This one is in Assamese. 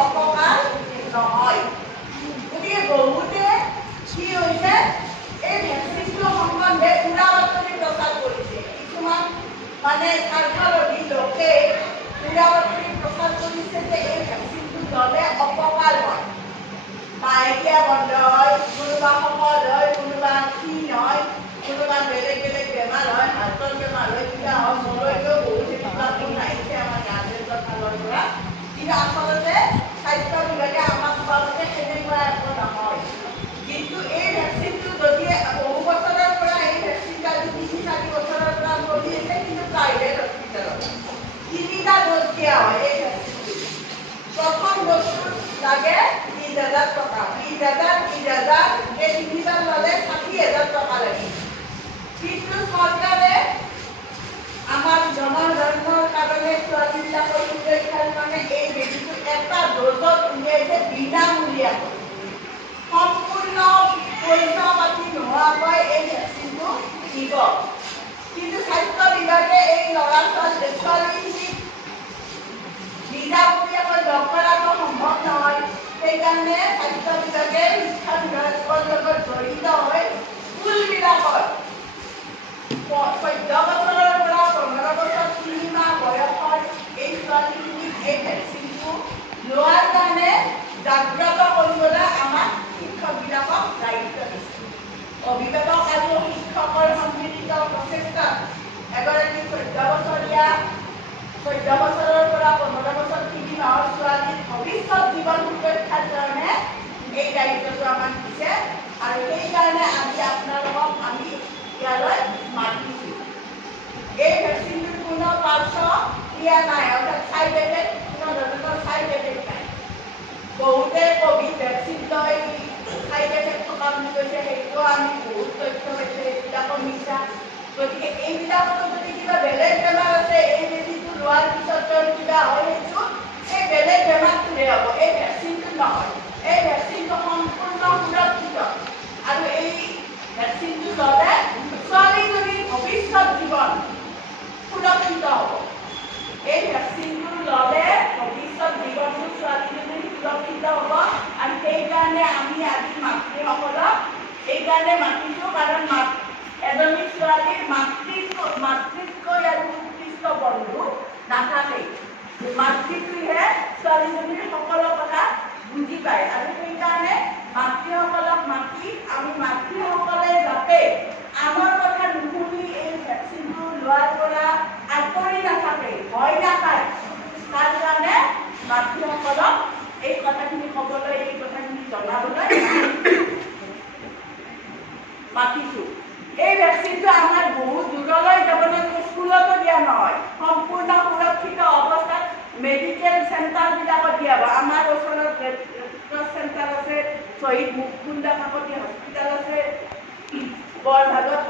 অপকাৰ নহয়। গতিকে বহুতে কি হৈছে এই ভেকচিনটো সম্বন্ধে উৰা বাতৰি প্ৰচাৰ কৰিছে। কিছুমান মানে স্বাৰ্থলোভী লোকে উৰা বাতৰি প্ৰচাৰ কৰিছে যে এই ভেকচিনটো ল'লে অপকাৰ হয়, মাহেকীয়া বন্ধ হয়, কোনোবা শকত হয়, কোনোবা ক্ষীণ হয়, কোনোবা বেলেগ বেলেগ বেমাৰ হয়, হাৰ্টৰ বেমাৰ হয়, কিবা হয়। মোলৈকেও বহুত এনেকুৱা গুণ আহিছে আমাৰ গাৰ্জেনৰ ফালৰ পৰা। কিন্তু আচলতে স্বাস্থ্য বিভাগে আমাক কোৱামতে সেনেকুৱা একো নহয়। কিন্তু এই ভেকচিনটো যদি বহু বছৰৰ পৰা এই ভেকচিনটো আজি ৩-৪ বছৰৰ পৰা চলি আছে, কিন্তু প্ৰাইভেট হস্পিটেলত 3টা ড'জ দিয়া হয় এই ভেকচিনটো। প্ৰথম ড'জটোত লাগে 20,000 টকা, 20,000 এই 3বাৰ ল'লে 60,000 টকা লাগে। কিন্তু চৰকাৰে আমাৰ জনসাধাৰণৰ কাৰণে, ছোৱালীবিলাকৰ সুৰক্ষাৰ কাৰণে এই বেজীটো এটা ড'জত উলিয়াইছে বিনামূলীয়াকৈ। সম্পূৰ্ণ পইচা পাতি নোহোৱাকৈ এই ভেকচিনটো দিব। কিন্তু স্বাস্থ্য বিভাগে এই ছোৱালীখিনিক নিজাববীয়াকৈ লগ কৰাটো সম্ভৱ নহয়। সেইকাৰণে স্বাস্থ্য বিভাগে শিক্ষা বিভাগৰ লগত জড়িত হৈ স্কুলবিলাকত 14 বছৰৰ পৰা 15 বছৰ 3 মাহ বয়সৰ এই ছোৱালীখিনিক এই ভেকচিনটো লোৱাৰ কাৰণে জাগ্ৰত কৰিবলৈ আমাক শিক্ষকবিলাকক দায়িত্ব দিছে। অভিভাৱক আৰু শিক্ষকৰ সন্মিলিত প্ৰচেষ্টাত এগৰাকী 14 বছৰৰ পৰা 15 বছৰ 3 মাহৰ ছোৱালীৰ ভৱিষ্যত জীৱন সুৰক্ষাৰ কাৰণে এই দায়িত্বটো আমাক দিছে। আৰু সেইকাৰণে আজি আপোনালোকক আমি ইয়ালৈ মাতিছোঁ। এই ভেকচিনটোৰ কোনো পাৰ্শ্বক্ৰিয়া নাই, অৰ্থাৎ ছাইড এফেক্ট, কোনো ধৰণৰ ছাইড এফেক্ট নাই। বহুতে ক'ভিড ভেকচিন লৈ ছাইড এফেক্ট থকা বুলি কৈছে, সেইটো আমি বহুত তথ্য পাইছোঁ, এইবিলাকৰ মিছা। গতিকে এইবিলাকতো যদি কিবা বেলেগ বেমাৰ আছে, এই বেজীটো লোৱাৰ পিছত তেওঁৰ কিবা হয়, সেইটো এই বেলেগ বেমাৰটোহে হ'ব, এই ভেকচিনটো নহয়। এই ভেকচিনটো সম্পূৰ্ণ সুৰক্ষিত আৰু এই ভেকচিনটো ল'লে ছোৱালীজনীৰ ভৱিষ্যত জীৱন সুৰক্ষিত হ'ব। এই ভেকচিনটো ল'লে ভৱিষ্যত জীৱনটো ছোৱালীজনীৰ সুৰক্ষিত হ'ব। আৰু সেইকাৰণে আমি আজি মাতৃসকলক এইকাৰণে মাতিছোঁ, কাৰণ এজনী ছোৱালীৰ মাতৃতকৈ আৰু উৎকৃষ্ট বন্ধু নাথাকেই। মাতৃটোহে ছোৱালীজনীৰ সকলো কথা বুজি পায়। আৰু সেইকাৰণে মাতৃসকলক মাতি আমি মাতৃসকলে যাতে আনৰ কথা নুশুনি এই ভেকচিনটো লোৱাৰ পৰা আঁতৰি নাথাকে, ভয় নাখায়, তাৰ কাৰণে মাতৃসকলক এই কথাখিনি ক'বলৈ, এই কথাখিনি জনাবলৈ মাতিছোঁ। এই ভেকচিনটো আমাৰ বহুত দূৰলৈ যাব লাগিব, স্কুলতো দিয়া নহয়, সম্পূৰ্ণ সুৰক্ষিত অৱস্থাত মেডিকেল চেণ্টাৰবিলাকত দিয়া হ'ব। আমাৰ ওচৰত ৰেড ক্ৰছ চেণ্টাৰ আছে, শ্বহীদ মুকুন্দ কাকতি হস্পিটেল আছে, বৰভাগত